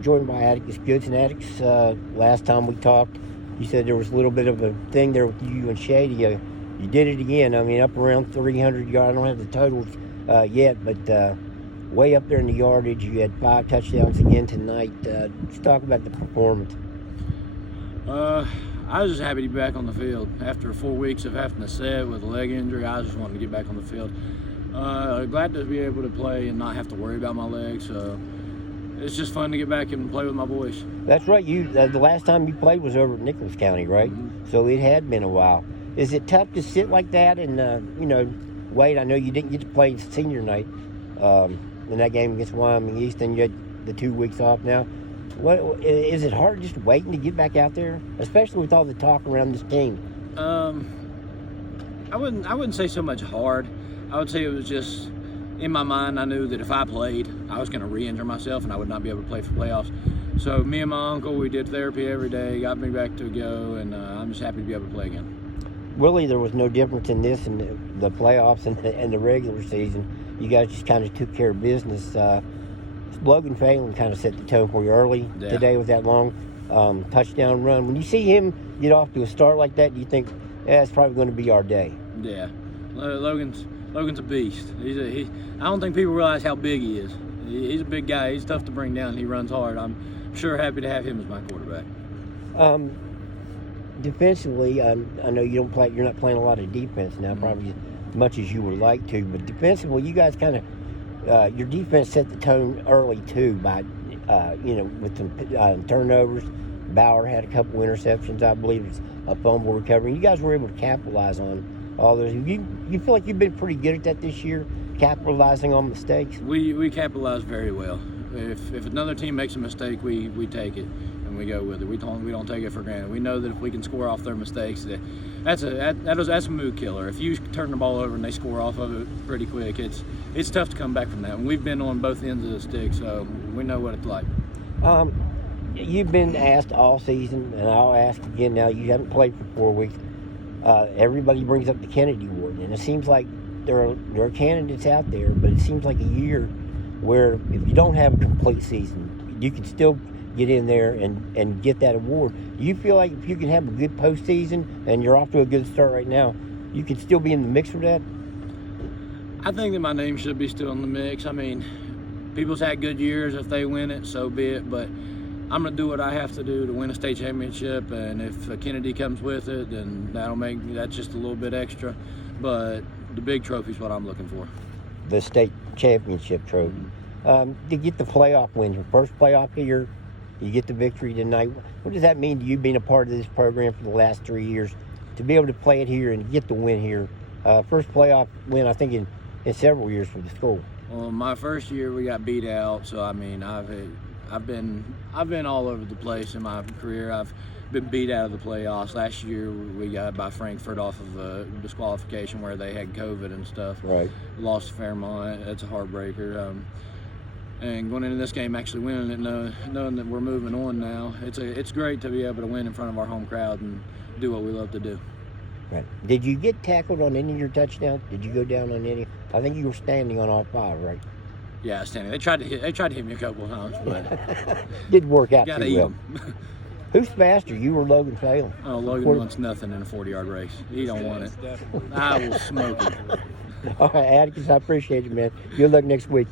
joined by Atticus Goodson. Atticus, last time we talked, you said there was a little bit of a thing there with you and Shady. You did it again. I mean, up around 300 yards. I don't have the totals yet, but way up there in the yardage. You had 5 touchdowns again tonight. Let's talk about the performance. I was just happy to be back on the field. After 4 weeks of having to sit with a leg injury, I just wanted to get back on the field. Glad to be able to play and not have to worry about my legs. So it's just fun to get back and play with my boys. That's right. The last time you played was over at Nicholas County, right? Mm-hmm. So it had been a while. Is it tough to sit like that and wait? I know you didn't get to play senior night in that game against Wyoming East, and you had the 2 weeks off now. What is it hard just waiting to get back out there, especially with all the talk around this team? I wouldn't say so much hard. I would say it was just in my mind. I knew that if I played, I was going to re-injure myself and I would not be able to play for playoffs. So me and my uncle, we did therapy every day, got me back to go, and I'm just happy to be able to play again. Really, there was no difference in this and the playoffs and the regular season. You guys just kind of took care of business. Logan Palin kind of set the tone for you early today with that long touchdown run. When you see him get off to a start like that, do you think, it's probably going to be our day? Yeah, Logan's a beast. I don't think people realize how big he is. He's a big guy. He's tough to bring down. He runs hard. I'm sure happy to have him as my quarterback. Defensively, I know you don't play. You're not playing a lot of defense now, probably as much as you would like to. But defensively, you guys kind of your defense set the tone early too by with some turnovers. Bauer had a couple interceptions. I believe it's a fumble recovery. You guys were able to capitalize on all those. You feel like you've been pretty good at that this year, capitalizing on mistakes. We capitalize very well. If another team makes a mistake, we take it and we go with it. We don't take it for granted. We know that if we can score off their mistakes, that's a mood killer. If you turn the ball over and they score off of it pretty quick, it's tough to come back from that. And we've been on both ends of the stick, so we know what it's like. You've been asked all season, and I'll ask again now. You haven't played for 4 weeks. Everybody brings up the Kennedy Award, and it seems like there are candidates out there, but it seems like a year where if you don't have a complete season, you can still get in there and get that award. Do you feel like if you can have a good postseason and you're off to a good start right now, you can still be in the mix for that? I think that my name should be still in the mix. I mean, people's had good years. If they win it, so be it. But I'm going to do what I have to do to win a state championship. And if a Kennedy comes with it, then that's just a little bit extra. But the big trophy is what I'm looking for. The state championship trophy. To get the playoff wins, your first playoff year, you get the victory tonight. What does that mean to you being a part of this program for the last 3 years? To be able to play it here and get the win here. First playoff win, I think, in several years for the school. Well, my first year we got beat out, so I mean I've been all over the place in my career. I've been beat out of the playoffs. Last year we got by Frankfurt off of a disqualification where they had COVID and stuff. Right. Lost to Fairmont. That's a heartbreaker. And going into this game, actually winning it, knowing that we're moving on now, it's great to be able to win in front of our home crowd and do what we love to do. Right. Did you get tackled on any of your touchdowns? Did you go down on any? I think you were standing on all 5, right? Yeah, standing. They tried to hit me a couple of times, but didn't work out gotta too eat well. 'em. Who's faster, you or Logan Palin? Oh, Logan wants nothing in a 40-yard race. He don't want it. I will smoke him. All right, Atticus, I appreciate you, man. Good luck next week.